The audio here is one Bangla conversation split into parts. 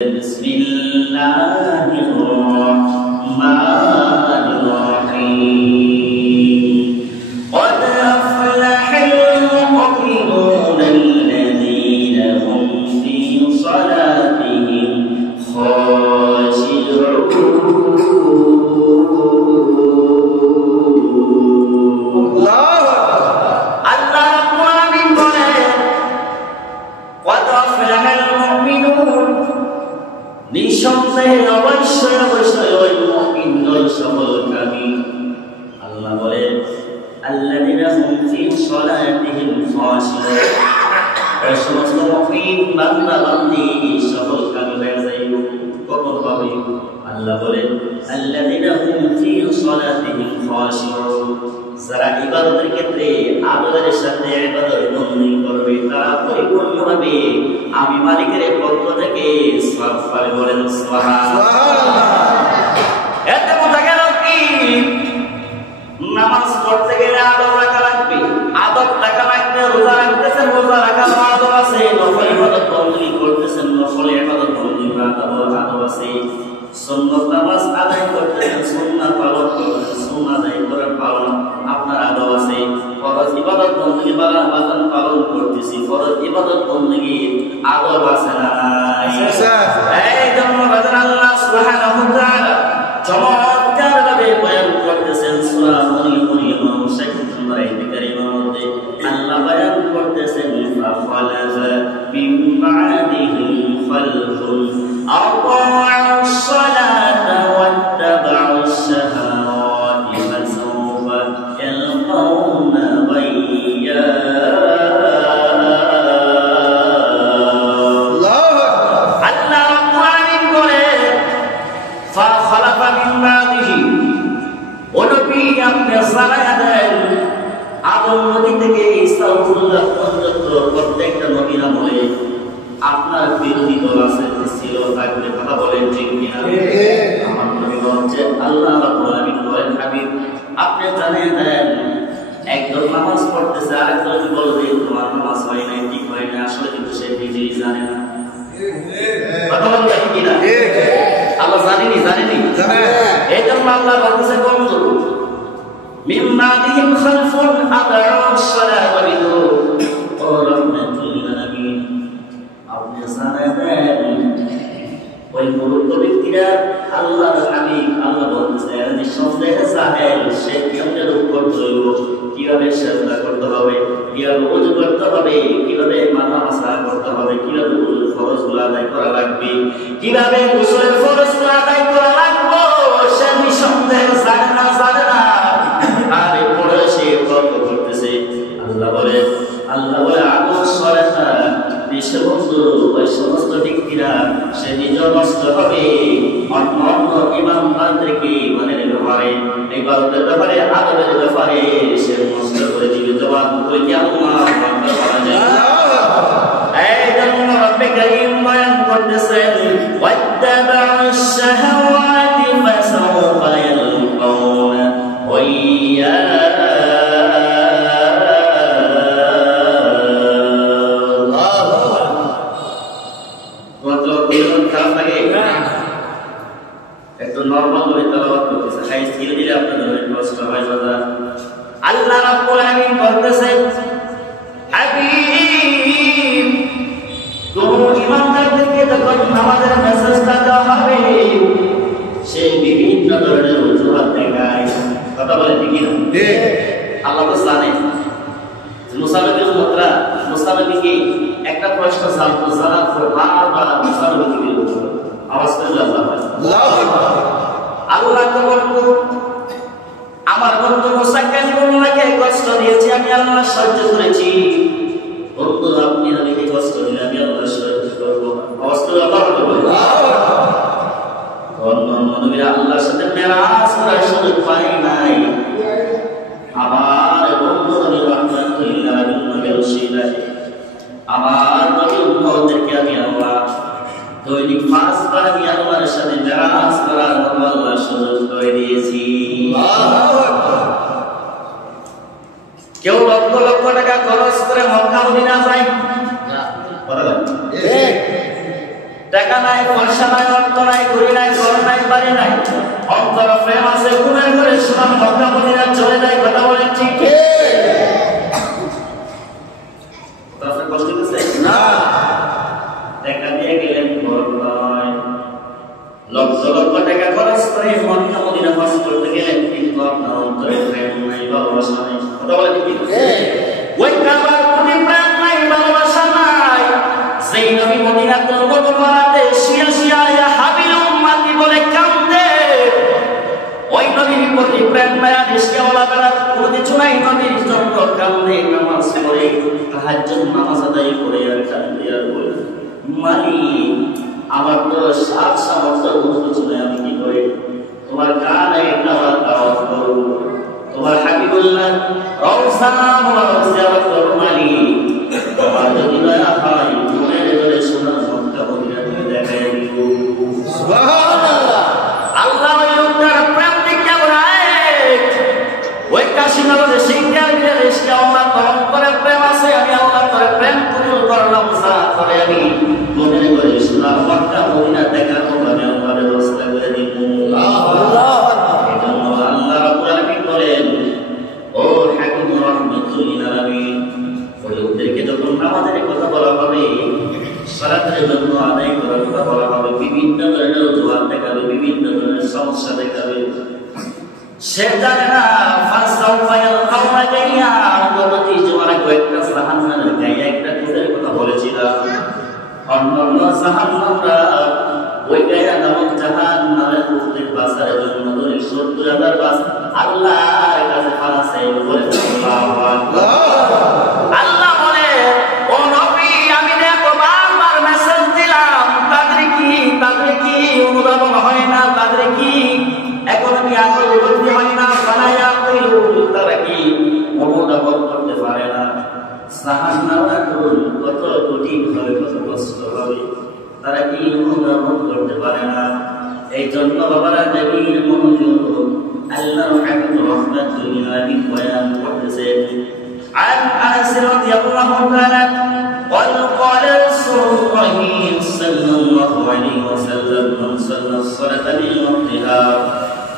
بسم الله الرحمن الرحيم قد أفلح المؤمنون الذين هم في صلاتهم خاشعون নিঃসন্দেহে অবশ্যই অবশ্যই ওই মুমিন দল সফলকামী। আল্লাহ বলেন আল্লাযীনা হুম ফী সালাতিহিম খাশিউন, ওই সমস্ত মুমিন বান্দা বান্দি সফলকামী হয়ে যাইবে। কখন হবে? আল্লাহ বলেন আল্লাযীনা হুম ফী সালাতিহিম খাশিউন, যারা ইবাদতের ক্ষেত্রে আদরের সাথে ইবাদত বন্দী করবে তারা পরিপূর্ণভাবে আমি মালিকের পক্ষ থেকে সওয়াব পাবে। বলেন সুবহানাল্লাহ। এতে বোঝা গেল কি নামাজ পড়তে গেলে আদব রাখা লাগবে, আদব রাখা লাগবে। রোজা রাখতেছেন, রোজা রাখার আদব আছে। নফল ইবাদত বন্দী করতেছেন, নফল ইবাদত বন্দী আদব আছে। সুন্নাত নামাজ আদায় করতেছেন, সুন্নাত পালন করতেছেন, সুন্নাত আদায় করার পালন আপনার আদব আছে। ফরজ ইবাদত বন্দী বাজান পালন করতেছি, ফরজ ইবাদত বন্দী আদব আছে না? এই জন্য বাজান আল্লাহ সুবহানাহু ওয়া তাআলা চমৎকার ভাবে বয়ান করতেছেন সূরা মরিয়ম 59 নম্বর আয়াত কারীমার মধ্যে। আল্লাহ বয়ান করতেছেন ফাখালাফা মিন বা'দিহিম খালফুন আতাউস সালাতা ওয়াত্তাবাউস শাহাওয়াতি ফাসাওফা ইয়ালকাউনা গায়্যা। আদম নবী থেকে ইসরাফিল পর্যন্ত প্রত্যেকটা নবীর আমলে আপনার বিরোধী দল আছে, ছিল, থাকবে। কথা বলেন ঠিক কিনা? আমার নবী বলছে আল্লাহ রাব্বুল আলামিন বলেন হাবিব আপনি জানিয়ে দেন একজন নামাজ পড়তেছে, আরেকজন বলবে তোমার নামাজ হয় নাই, ঠিক হয় না। আসলে কিন্তু সে নিজেই জানে না। কথা বলেন ঠিক কিনা? আল্লাহ জানেনি এই জন্য আল্লাহ বলতেছে বন্ধু মিন বা'দিহিম খালফুন আদাউস সালাতা ওয়া বিদু রাহমাতুল লিল আলামিন। আপনি জানেন ওই মুরুব্বি ব্যক্তিরা আল্লাহর হাবিব আল্লাহ বলতেছেন নিঃসন্দেহে জাহেল সে কেমনে রূপ করতে হইব, কিভাবে সেজদা করতে হবে, কিভাবে ওযু করতে হবে, কিভাবে মাথা মাসা করতে হবে, কিভাবে ফরজগুলো আদায় করা লাগবে, কিভাবে গোসলের ফরজগুলো আদায় করা লাগবে, সে নিঃসন্দেহে জানে না। আরে পড়ে সে তর্ক করতেছে। আল্লাহ বলে আদর্শ সালাতা নিশ্চয় বন্ধু ওই সমস্ত ব্যক্তিরা সে নিজেও নষ্ট হবে, অন্য ইমানদারদেরকে ইমানের ব্যাপারে, ইবাদতের ব্যাপারে, আদবের ব্যাপারে সে নষ্ট করে দিবে। জবান করে কি আল্লাহু আকবার বলা যায়? এই জন্য রব্বে কারীম বয়ান করতেছেন ওয়াত্তাবাউস শাহাওয়াতি ফাসাওফা ইয়ালকাউনা গায়্যা। একটু নরমাল করে তেলাওয়াত করতেছে, হাই স্কিল দিলে আপনাদের কষ্ট হয়। আল্লাহ রাব্বুল আলামিন বলতেছেন হাবিব কোন ইমানদারদেরকে যখন নামাজের মেসেজটা দেওয়া হবে সে বিভিন্ন ধরনের অজুহাত দেখায়। কথা বলে ঠিক না? আল্লাহ তো জানে মুসানবীর মুদ্রা মুসানবীকে একটা প্রশ্ন জানার পর বারবার মুসানবীকে আওয়াজ করে আল্লাহ তো বলতো আমার বন্ধু মুসা কালিমুল্লাহকে কষ্ট দিয়েছি, আমি আল্লাহ সহ্য করেছি। বন্ধু আপনি নবীকে কষ্ট দিলে আমি আল্লাহ সহ্য করবো। আওয়াজ করে আল্লাহ অন্য নবীরা আল্লাহর সাথে মেরাজ করার সুযোগ পায় নাই। আমার বন্ধু নবী রাহমাতুল লিল আলামিন নবীর ওসিলায় আমার নবী উম্মতদেরকে আমি আল্লাহ দৈনিক 5 বার আমি আল্লাহর সাথে মেরাজ করার মতো আল্লাহ সুযোগ করে দিয়েছি। কেউ লক্ষ লক্ষ টাকা খরচ করে মক্কা মদিনা যায় না। টাকা নাই, পয়সা নাই, অর্থ নাই, ঘড়ি নাই, ঘর নাই, বাড়ি নাই, অন্তর প্রেম আছে, ঘুমের ঘরে সুনাম মক্কা মদিনা চলে যায়। কথা বলেন ঠিক? কষ্ট হচ্ছে না? টাকা দিয়ে গেলেন ঘর নয়, লক্ষ লক্ষ টাকা খরচ করে মক্কা মদিনা হজ করতে গেলেন, কিন্তু আপনার অন্তরে প্রেম নাই, ভালোবাসা নাই। কথা বলেন ঠিক? ওই কাবার প্রতি প্রেম নাই, ভালোবাসা নাই। সেই নবী মদিনাতুল মুনাওয়ারাতে শুয়ে শুয়ে ইয়া হাবিল উম্মতি বলে কাঁদে, ওই নবীর প্রতি প্রেম মায়া রিশকাওয়ালা বেলা প্রতি চুনাই নবীর জন্য কাঁদে, নামাজ পড়ে তাহাজ্জুদ নামাজ আদায় করে আর কাঁদে আর বলে, মালিক আমার তো সাত সামর্থ্য বস্তু ছিল, আমি কি করে তোমার কানে খাওয়ার দাওয়াত করব, তোমার হাবিবুল্লাহ রওজা মুবারক জিয়ারত করব। মালিক তোমার যদি দয়া হয় মনের ভিতরে সোনার মক্কা মদিনা তুমি দেখাই দিও। সুবহানাল্লাহ। আল্লাহ ওই লোকটার প্রেম দেখে ওই কাশীনগরে শিক্ষার দেশকে আল্লাহ করম করে প্রেম আছে, আমি আল্লাহ করে প্রেম কবুল করলাম, সাথ করে আমি মনের ভিতরে সোনার মক্কা মদিনা দেখার জন্য আমি আল্লাহর ব্যবস্থা করে দিব। আল্লাহ এজন্য আল্লাহ রাব্বুল আলামিন বলেন, ও হাকিম রাহমাতুল লিল আলামিন, ওদেরকে যখন নামাজের কথা বলা হবে, সালাতের জন্য আদায় করার কথা বলা হবে, বিভিন্ন ধরনের অজুহাত দেখাবে, বিভিন্ন ধরনের সমস্যা দেখাবে, সে জানে না ফাসাউ ফায়াল কাওমা গাইয়া। গতটি জমানা কয়েকটা জাহান্নামের গায়ে একটা কুদের কথা বলেছিলাম, অন্যান্য জাহান্নামরা ওই গায়া নামক জাহান্নামের কুদের বাসারের জন্য 70,000 বাস আল্লাহর কাছে ফানা চাইব বলে। আল্লাহু আকবার। আল্লাহ বলে, ও নবী আমি দেখো বারবার মেসেজ দিলাম, তাদের কি অনুধাবন হয় না, তাদের কি এখন আমি আকল করতে হয় না, বানায়া কইল তারা কি অনুধাবন করতে পারে না। জাহান্নামের কত কঠিন হবে, কত কষ্ট হবে, তারা কি অনুধাবন করতে পারে না। এই জন্য বাবারা নবীর মনোযোগ আল্লাহর হাবিব রাহমাতুল লিল আলামিন বয়ান করতেছেন। عن أنس رضي الله تعالى قال قال رسول الله صلى الله عليه وسلم من صلى الصلاة لوقتها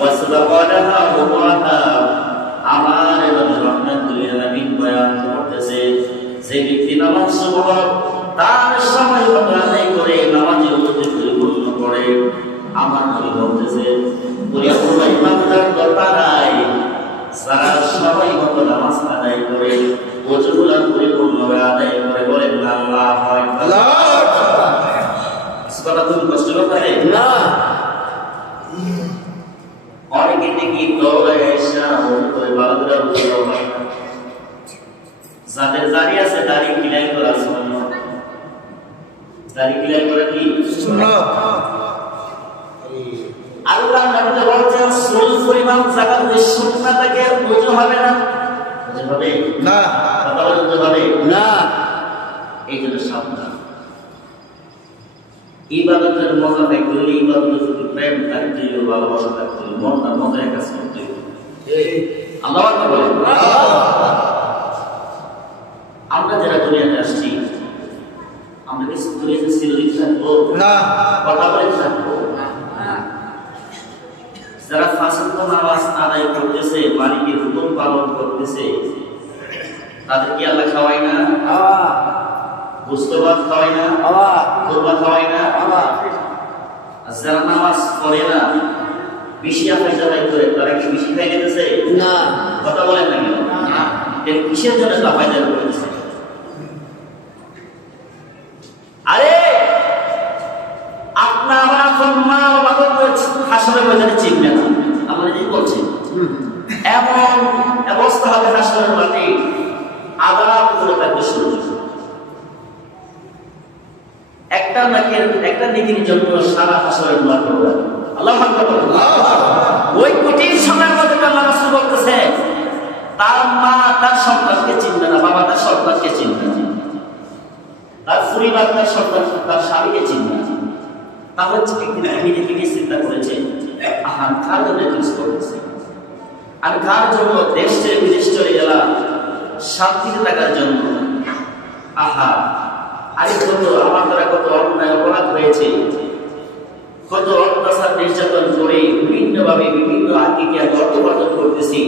وسبق لها وضوءها আমার নবী রাহমাতুল লিল আলামিন বয়ান করতেছে, যে ব্যক্তি নামাজ সুবহ তার সময় মতো আদায় করে, নামাজের উদ্দেশ্য পরিপূর্ণ করে, আমার নবী বলতেছে পরিপূর্ণ ইমানদার দরকার নাই, সারা সময় মতো নামাজ আদায় করে, ওযুগুলো পরিপূর্ণভাবে আদায় করে, বলেন আল্লাহু আকবার। সুবহানাল্লাহ। কষ্ট করে না অনেকে দেখি দৌড়ে এসে করে বালকরা উঠলো হয় না, যাদের দাড়ি আছে দাড়ি ক্লিয়ার করা সুন্নাত, দাড়ি ক্লিয়ার করা কি সুন্নাত। আল্লাহ নবী বলেছেন সুল পরিমাণ জাকাত যে সুন্নাতকে ওযু হবে না, ওযু হবে না, কথা বলতে হবে না। এই জন্য সাবধান। ইবাদতের মজা থাকতে হলে ইবাদতের প্রতি প্রেম থাকতে হলে, ভালোবাসা থাকতে হলে, মনটা মজায় কাজ করতে হবে। আল্লাহু আকবার বলেন। আমরা যারা দুনিয়াতে আসছি, আমরা কি দুনিয়াতে চিরদিন থাকবো না? কথা বলে থাকবো না। যারা পাঁচ ওয়াক্ত নামাজ আদায় করতেছে, মালিকের হুকুম পালন করতেছে, তাদের কি আল্লাহ খাওয়ায় না? গোশত ভাত খাওয়ায় না? খুরমা খাওয়ায় না? যারা নামাজ পড়ে না, বেশি আদায় করে, তারা কি বেশি খাই দিতেছে না? কথা বলেন না কেন? এর কিসের জন্য আদায় করতেছে? আরে আপনার আমার মা বাবা হাসরের ময়দানে চিনবে না, আমরা যে বলছি এমন অবস্থা হবে হাসরের মাঠে, আযাব করে থাকবে শুরু। একটা নেকির জন্য সারা হাসরের মাঠ হবে। আল্লাহু আকবার। ওই কঠিন সময়ের মধ্যে আল্লাহ রাসূল বলতেছে, তার মা তার সন্তানকে চিনবে না, বাবা তার সন্তানকে চিনবে না, তার পরিবার তার সন্তান তার স্বামীকে চিনবে না। তাহলে একদিন আমি দেখে চিন্তা করেছে, আহা কার জন্য কাজ করতেছে, আমি কার জন্য দেশ ছেড়ে বিদেশ চলে গেলাম শান্তিতে থাকার জন্য। আহা আরে কত আমার দ্বারা কত অন্যায় অপরাধ হয়েছে, কত অত্যাচার নির্যাতন করে বিভিন্নভাবে বিভিন্ন আকিকে আমি অর্থপার্জন করতেছি।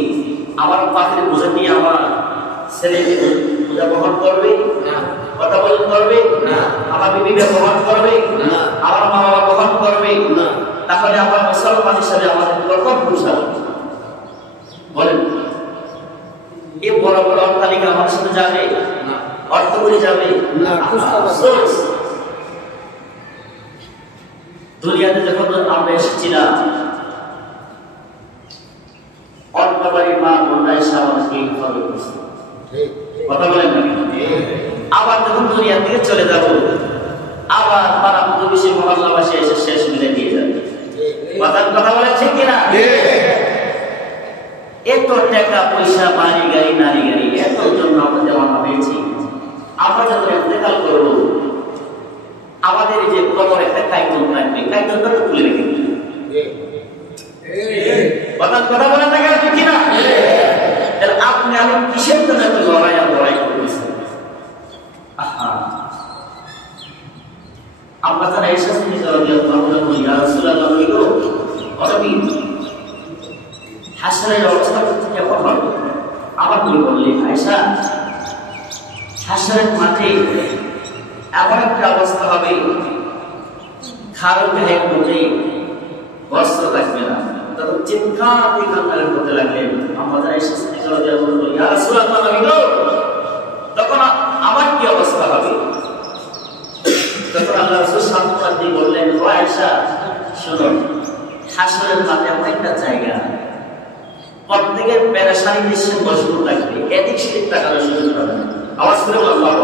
আমার পাখির বোঝা কি আমার ছেলেকে বোঝা বহন করবে? কথা বলতে করবে? আমার বিবিকে বহন করবে? আমার মা বাবা বহন করবে? তাহলে আমার মুসলমান হিসাবে আমাদের কখন পোশাক বলেন? এই বড় বড় অট্টালিকা আমার সাথে যাবে, অর্থ করে যাবে না। দুনিয়াতে যখন আমরা এসেছিলাম, অন্য বাড়ির মা বোনরা এসে আমাদেরকে ইনফর্ম করছে, কথা বলেন না? আবার যখন দুনিয়া থেকে চলে যাব, আবার পাড়া প্রতিবেশী মহল্লাবাসী এসে শেষ মিলে দিয়ে যাবে। কথা বলেন ঠিক কিনা? এত টাকা পয়সা, বাড়ি গাড়ি, নারী গাড়ি, এত জন্য আমরা দেওয়ানা হয়েছি। আমরা যখন ইন্তেকাল করবো, আমাদের যে কবর একটা কাইতন থাকবে, কাইতনটা তো তুলে রেখে দিবে। কথা বলেন না ঠিক কিনা? আপনি আমি কিসের জন্য একটা লড়াই করতেছি? আমরা যারা এসেছি হাসরের অবস্থা কেমন হবে? আমার তুমি বললি আয়েশা, হাসরের মাঠে এমন একটা অবস্থা হবে, খারো গায়ে মধ্যে বস্ত্র থাকবে না। তখন চিৎকার কান্নারে করতে লাগলেন। আমরা যারা এসেছি ইয়া রাসূলুল্লাহ, তখন আমার কি অবস্থা হবে? তখন আল্লাহ রাসূল সান্ত্বনা দিয়ে বললেন, ও আয়েশা শোনো, হাসরের মাঠে এমন একটা জায়গা, প্রত্যেকের পেরেশানি নিশ্চয় মজবুত থাকবে, এদিক সেদিক তাকানোর সুযোগ পাবে না। আওয়াজ করে বললাম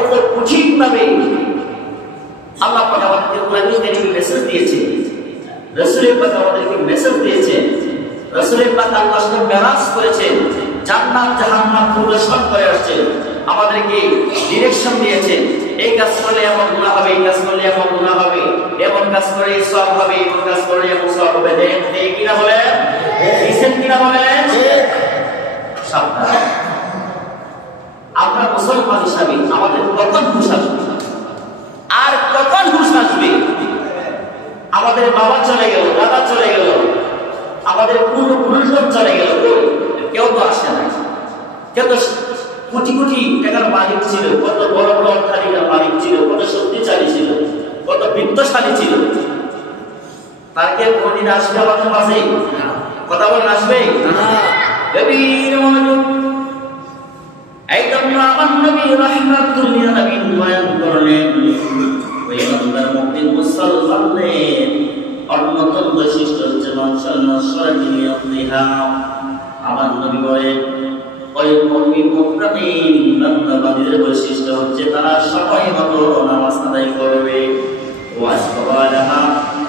এত কঠিন ভাবে আল্লাহ পাক আমাদেরকে কোরআনে কারীমে মেসেজ দিয়েছে, রাসূলের পাক আমাদেরকে মেসেজ দিয়েছে, রাসূলের পাক আল্লাহর সাথে মেরাজ করেছেন, জান্নাত জাহান্নাম পরিদর্শন করে আসছেন, আমাদেরকে ডিরেকশন দিয়েছেন। এই কাজ করলে এমন গুনাহ হবে, এই কাজ করলে এমন গুনাহ হবে, এমন কাজ করে এই সওয়াব হবে, এমন কাজ করলে এমন সওয়াব হবে। দেখ কিনা বলেন, দিছেন কিনা বলেন? সাবধান। আমরা মুসলমান হিসাবে আমাদের কখন হুঁশ আসবে, আর কখন হুঁশ আসবে? আমাদের বাবা চলে গেল, দাদা চলে গেল, আমাদের পূর্বপুরুষজন চলে গেল, কেউ তো আসে না। কেউ তো কোটি কোটি টাকার মালিক ছিল, কত বড় বড় অট্টালিকার মালিক ছিল, কত শক্তিশালী ছিল, কত বিত্তশালী ছিল, তার কে কোনদিন আসবে আমাদের মাঝে? কথা বলেন, আসবে? গভীর মনোযোগ। একদম আমার নবী রাহমাতুল লিল আলামিন বয়ান করলেন, ওই বান্দার মুমিন মুসলমানের অন্যতম বৈশিষ্ট্য হচ্ছে আমার নবী বলেন, ওই মুমিন মুত্তাকিন বান্দাবান্দিদের বৈশিষ্ট্য হচ্ছে তারা সময় মতো নামাজ আদায় করবে। ওয়াসবালাহা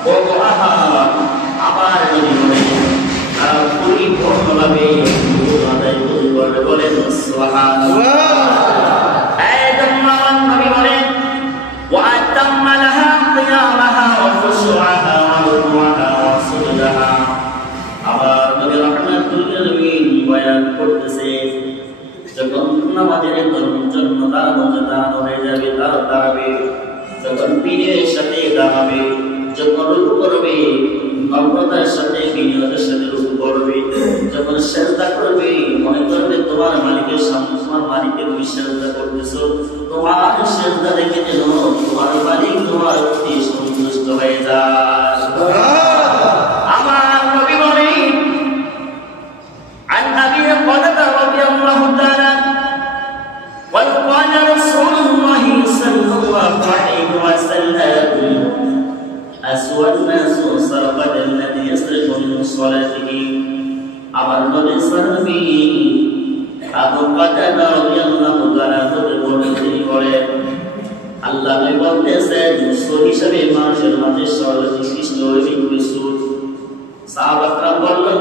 ওয়াহা, আমার নবী বলেন তারা পরিপূর্ণভাবে আদায় করবে। বলেন সুবহানাল্লাহ। একদম আমার নবী বলেন, ওয়াতাম্মা লাহা কিয়ামাহা ওয়া খুশুআহা ওয়া রুকুআহা ওয়া সুজুদাহা। আবার নবী রাহমাতুল লিল আলামিন বয়ান করতেছে, যখন নামাজের জন্য দাঁড়ানো হয়ে যাবে, দাঁড়াবে, যখন পীরের সাথে দাঁড়াবে, যখন রুকু করবে, নম্রতার সাথে বিনয়ের সাথে রুকু করবে, যখন সিজদা করবে, মনে করবে তোমার মালিকের সামনে, তোমার মালিককে তুমি সিজদা করতেছো, তোমার সিজদা দেখে যেন তোমার মালিক তোমার প্রতি সন্তুষ্ট হয়ে যায়। আমার নবী বলেন, عن أبي هريرة رضي الله تعالى وقال رسول الله صلى الله عليه وسلم أسوأ الناس سرقة الذي يسرق من صلاته। আমার নবী সাহাবী আবু কাতাদা রাদিয়াল্লাহু তাআলা বলেন, আল্লাহ নবী বলতেছেন, সুর হিসেবে মানুষের মাঝে সর্বশ্রেষ্ঠ ব্যক্তি সুর। সাহাবারা বললেন,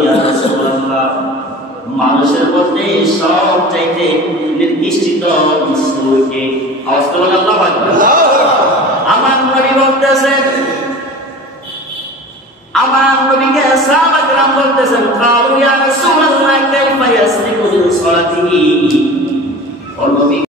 ইয়া রাসূলুল্লাহ, মানুষের মধ্যে সবচাইতে নিকৃষ্ট সুরকে। আওয়াজ করে বলেন আল্লাহু আকবার। আমার নবী বলতেছেন, আমার নবীকে সাহাবারা বলতেছেন, ইয়া রাসূলুল্লাহ, কাইফা ইয়াসরিকু মিন সালাতিহি।